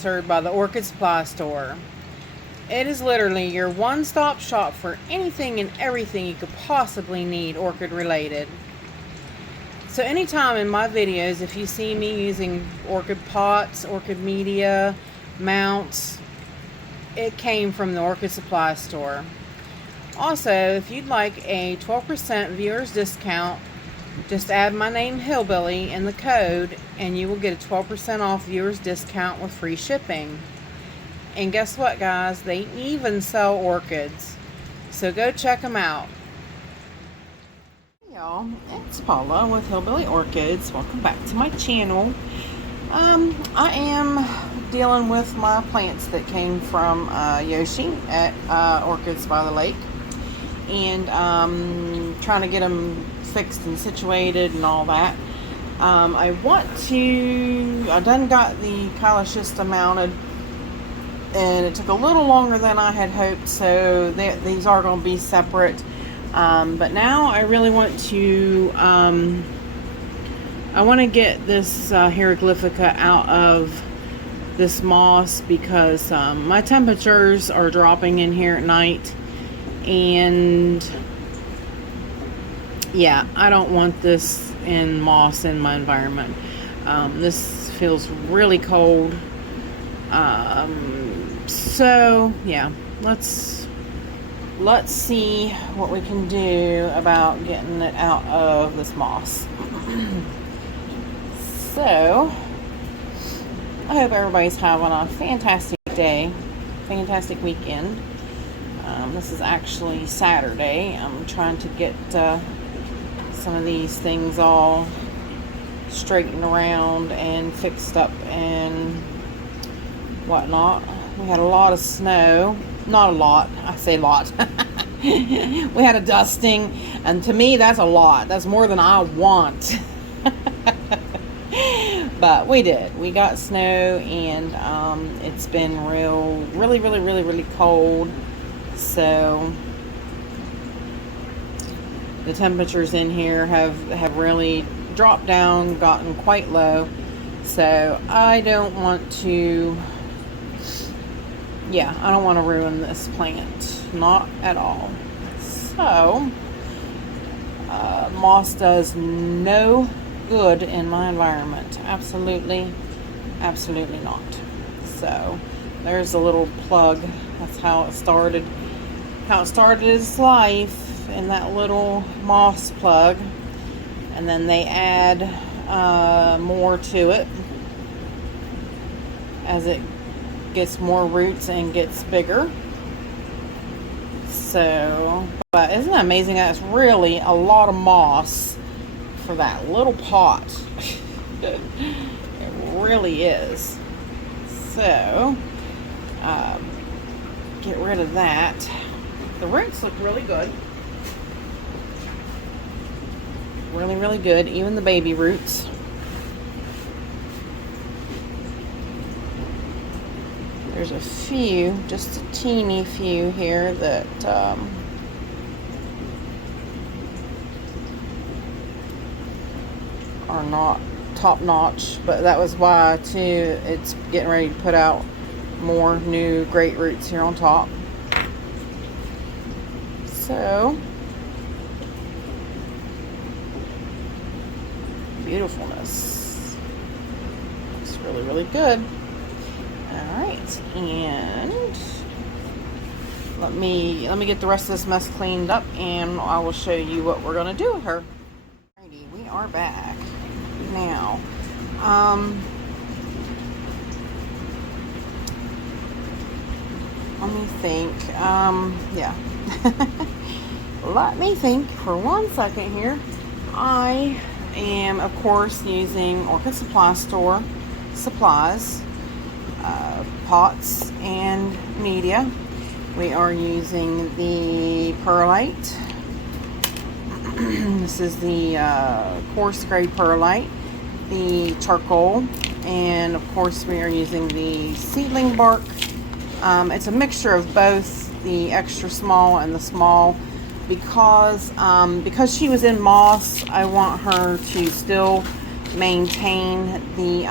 sponsored by the Orchid Supply Store. It is literally your one-stop shop for anything and everything you could possibly need orchid related. So anytime in my videos, if you see me using orchid pots, orchid media, mounts, it came from the Orchid Supply Store. Also, if you'd like a 12% viewers discount, just add my name Hillbilly in the code and you will get a 12% off viewers discount with free shipping. And guess what, guys? They even sell orchids. So go check them out. Hey y'all, it's Paula with Hillbilly Orchids. Welcome back to my channel. I am dealing with my plants that came from Yoshi at Orchids by the Lake. And trying to get them fixed and situated and all that. I done got the Calyschista mounted, and it took a little longer than I had hoped, so these are going to be separate. But now I really want to I want to get this hieroglyphica out of this moss because my temperatures are dropping in here at night, and yeah, I don't want this in moss in my environment. This feels really cold. So yeah, let's see what we can do about getting it out of this moss. So I hope everybody's having a fantastic day, fantastic weekend. This is actually Saturday. I'm trying to get some of these things all straightened around and fixed up and whatnot. We had a lot of snow. Not a lot. I say lot. We had a dusting, and to me that's a lot. That's more than I want. But we did. We got snow, and it's been really cold. So the temperatures in here have really dropped down, gotten quite low. So I don't want to, I don't want to ruin this plant. Not at all. So moss does no good in my environment. Absolutely not. So there's a little plug. That's how it started. How it started its life in that little moss plug, and then they add more to it as it gets more roots and gets bigger. So, but isn't that amazing? That's really a lot of moss for that little pot. It really is. So get rid of that. The roots look really good. Really good. Even the baby roots. There's a few, just a teeny few here that are not top notch, but that was why too it's getting ready to put out more new great roots here on top. So beautifulness. It's really good. Alright, and let me get the rest of this mess cleaned up, and I will show you what we're gonna do with her. Alrighty, we are back now. Let me think. Let me think for 1 second here. I am, of course, using Orchid Supply Store supplies, pots and media. We are using the perlite. This is the coarse grade perlite, the charcoal, and of course we are using the seedling bark. It's a mixture of both the extra small and the small, because she was in moss. I want her to still maintain the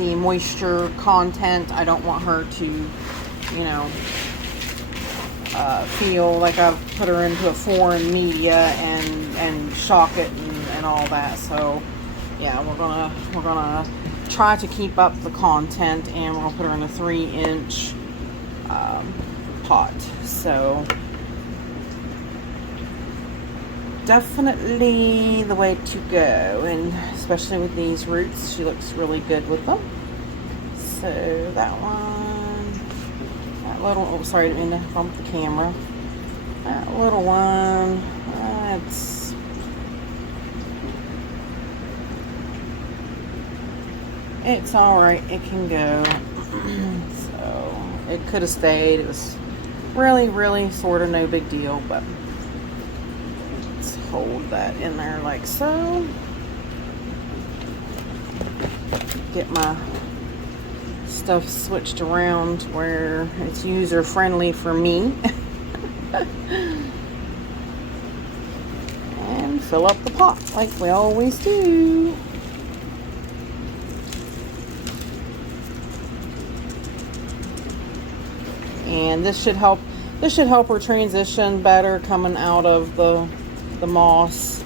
the moisture content. I don't want her to, you know, feel like I've put her into a foreign media and shock it and all that. So yeah, we're gonna try to keep up the content, and we're gonna put her in a 3-inch pot. So definitely the way to go, and especially with these roots, she looks really good with them. So that one, that little, oh sorry, I didn't mean to bump the camera. That little one, it's all right, it can go. So it could have stayed. It was really sort of no big deal, but let's hold that in there like so. Get my stuff switched around where it's user friendly for me. And fill up the pot like we always do. And this should help her transition better coming out of the moss.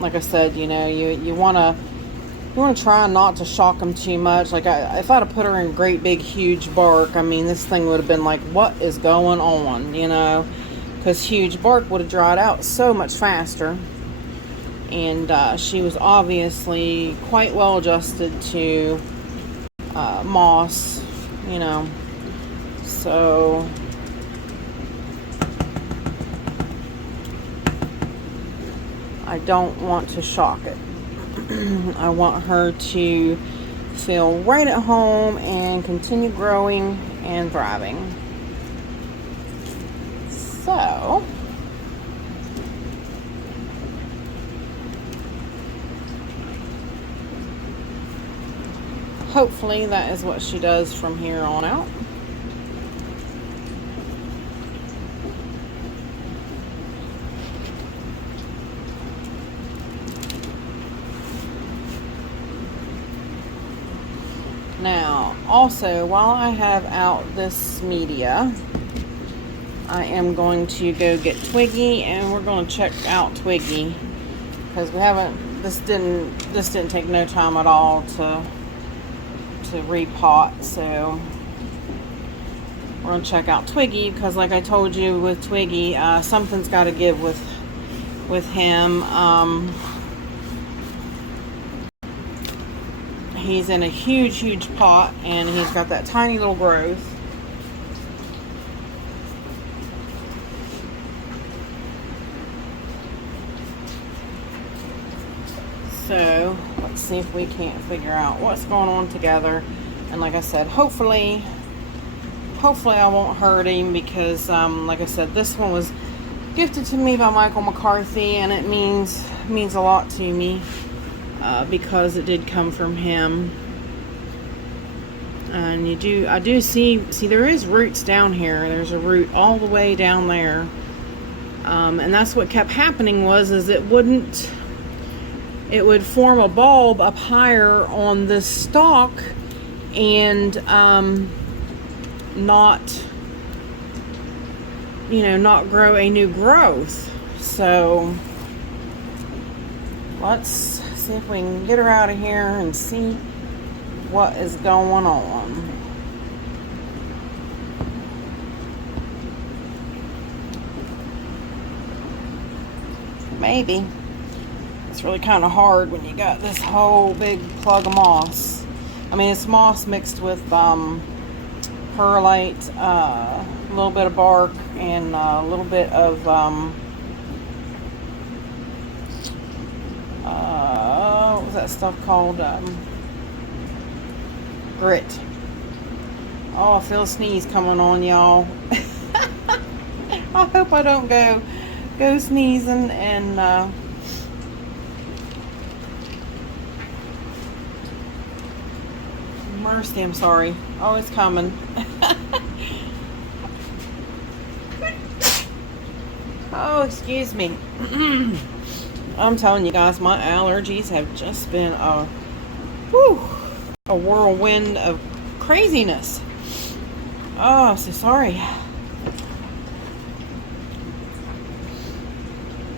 Like I said, you know, you want to try not to shock them too much. Like if I'd have put her in great big huge bark, I mean, this thing would have been like, what is going on, you know, because huge bark would have dried out so much faster. And she was obviously quite well adjusted to moss, you know. So I don't want to shock it. I want her to feel right at home and continue growing and thriving. So hopefully that is what she does from here on out. Now, also, while I have out this media, I am going to go get Twiggy, and we're going to check out Twiggy, because we haven't, this didn't take no time at all to repot. So we're going to check out Twiggy, because like I told you with Twiggy, something's got to give with him. He's in a huge pot, and he's got that tiny little growth. So let's see if we can't figure out what's going on together. And like I said, hopefully I won't hurt him, because like I said, this one was gifted to me by Michael McCarthy, and it means a lot to me. Because it did come from him. And I do see there is roots down here. There's a root all the way down there. And that's what kept happening is it would form a bulb up higher on this stalk, and not grow a new growth. So let's see if we can get her out of here and see what is going on. Maybe. It's really kind of hard when you got this whole big plug of moss. I mean, it's moss mixed with perlite, a little bit of bark, and a little bit of what was that stuff called? Grit. Oh, I feel a sneeze coming on, y'all. I hope I don't go sneezing and mercy, I'm sorry. Oh, it's coming. Oh, excuse me. I'm telling you guys, my allergies have just been whew. a whirlwind of craziness. Oh, so sorry.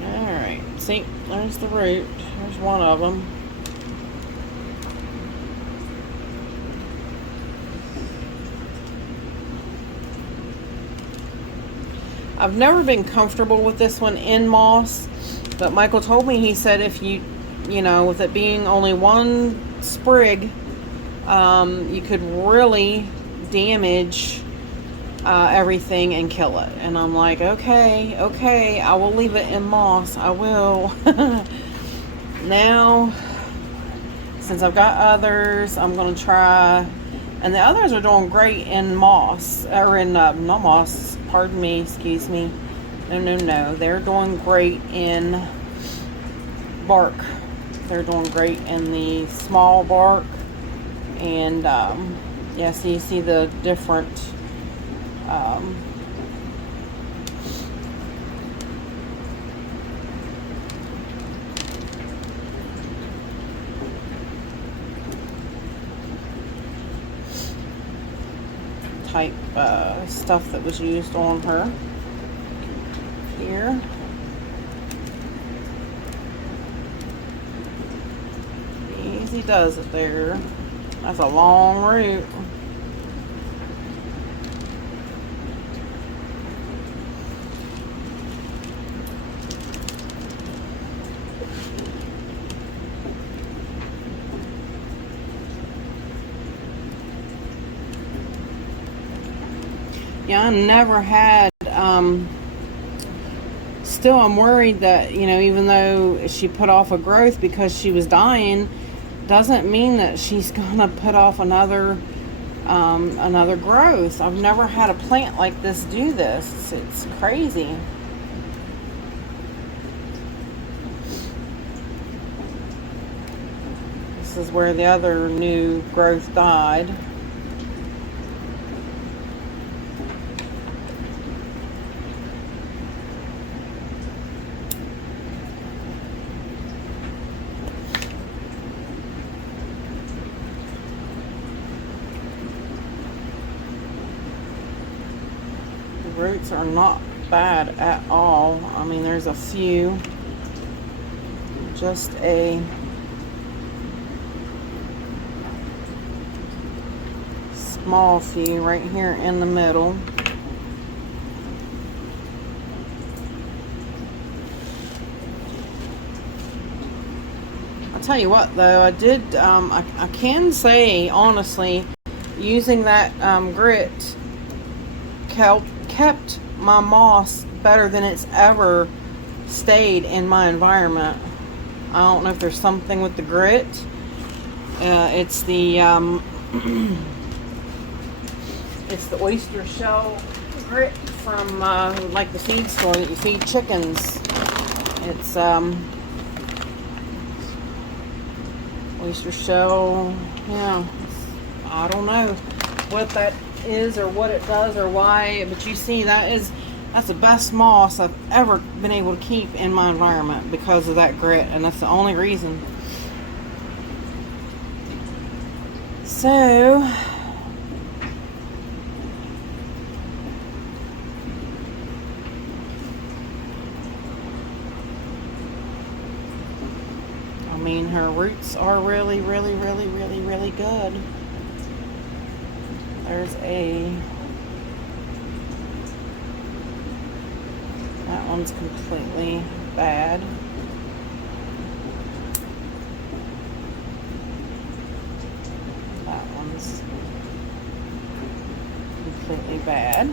Alright, see, there's the root. There's one of them. I've never been comfortable with this one in moss, but Michael told me, he said if you know, with it being only one sprig, you could really damage everything and kill it. And I'm like, okay, I will leave it in moss. I will. Now, since I've got others, I'm going to try. And the others are doing great in moss. Or in, not moss, pardon me, excuse me. No. They're doing great in bark. They're doing great in the small bark. And, yeah, so you see the different type stuff that was used on her here. Easy does it there. That's a long root. Yeah, I never had, still I'm worried that, you know, even though she put off a growth because she was dying, doesn't mean that she's gonna put off another growth. I've never had a plant like this do this. It's crazy. This is where the other new growth died. Roots are not bad at all. I mean, there's a few, just a small few right here in the middle. I'll tell you what though, I did, I can say honestly, using that grit kept my moss better than it's ever stayed in my environment. I don't know if there's something with the grit. It's the it's the oyster shell grit from like the feed store that you feed chickens. It's oyster shell. Yeah, I don't know what that is or what it does or why, but you see that's the best moss I've ever been able to keep in my environment because of that grit, and that's the only reason. So I mean, her roots are really good. There's that one's completely bad. That one's completely bad.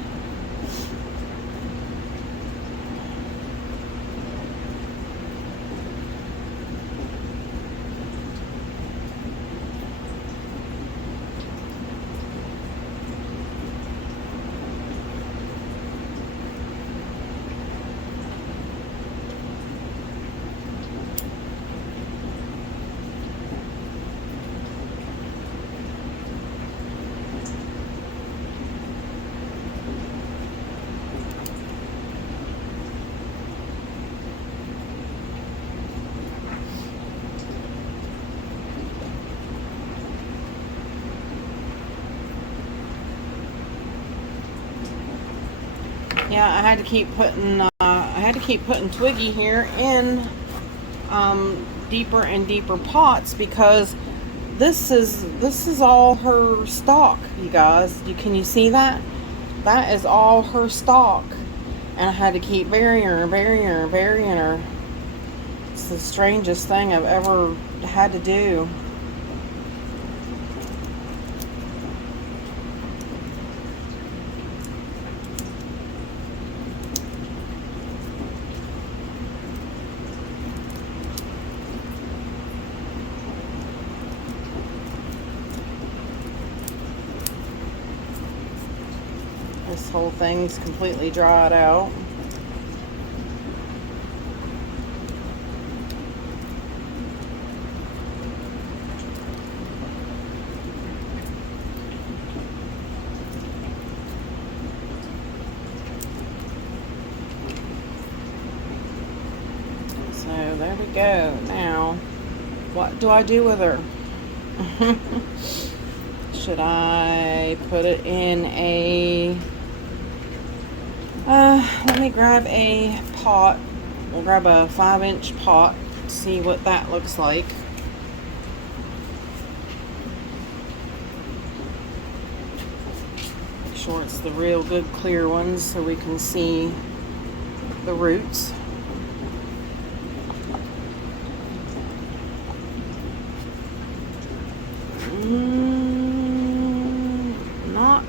Yeah, I had to keep putting Twiggy here in deeper and deeper pots because this is all her stalk, you guys. Can you see that? That is all her stalk, and I had to keep burying her and burying her and burying her. It's the strangest thing I've ever had to do. This whole thing's completely dried out. So there we go. Now, what do I do with her? Should I put it in a... let me grab a pot. We'll grab a 5-inch pot, see what that looks like. Make sure it's the real good clear ones so we can see the roots. Not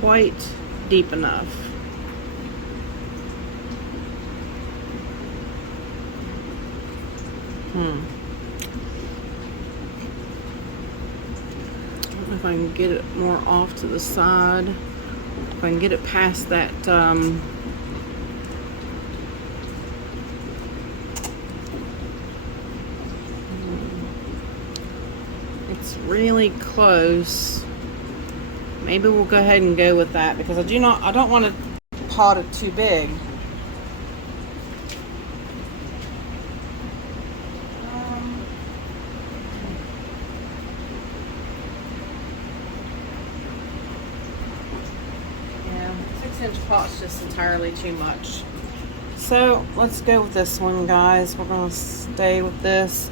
quite deep enough. I don't know if I can get it more off to the side. If I can get it past that it's really close. Maybe we'll go ahead and go with that because I don't want to pot it too big. Yeah, 6-inch pot's just entirely too much. So let's go with this one, guys. We're going to stay with this.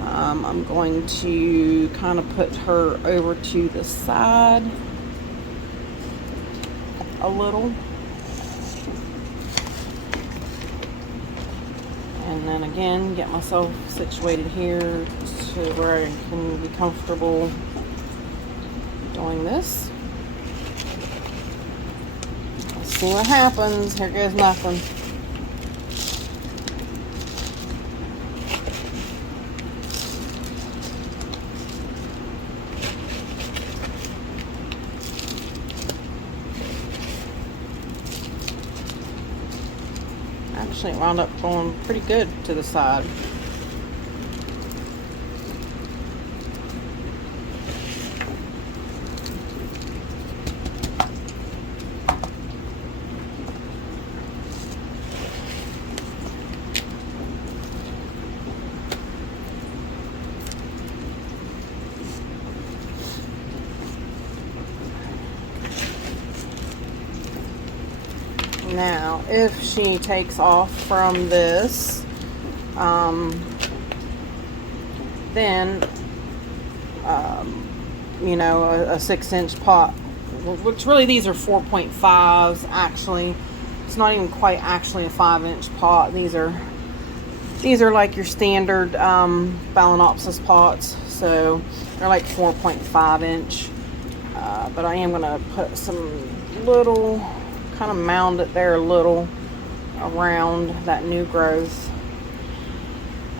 I'm going to kind of put her over to the side a little. And then again, get myself situated here to where I can be comfortable doing this. Let's see what happens. Here goes nothing. Actually, it wound up going pretty good to the side. Now, if she takes off from this, then, you know, a 6-inch pot, which really these are 4.5s actually. It's not even quite actually a 5-inch pot. These are like your standard Phalaenopsis pots, so they're like 4.5 inch. But I am going to put some little, kind of mound it there a little around that new growth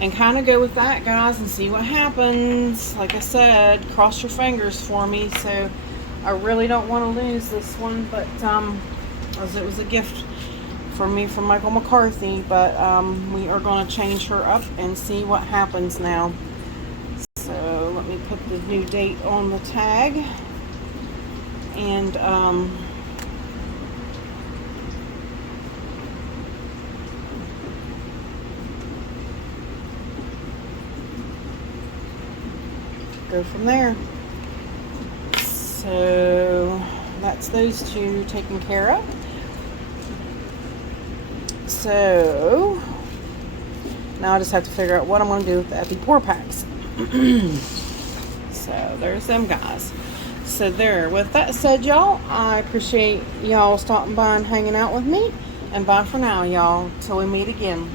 and kind of go with that, guys, and see what happens. Like I said, cross your fingers for me. So I really don't want to lose this one, but as it was a gift for me from Michael McCarthy. But we are going to change her up and see what happens now. So let me put the new date on the tag, and go from there. So that's those two taken care of. So now I just have to figure out what I'm going to do with the Epi-Pour packs. So there's them guys. So there, with that said, y'all, I appreciate y'all stopping by and hanging out with me. And bye for now, y'all, till we meet again.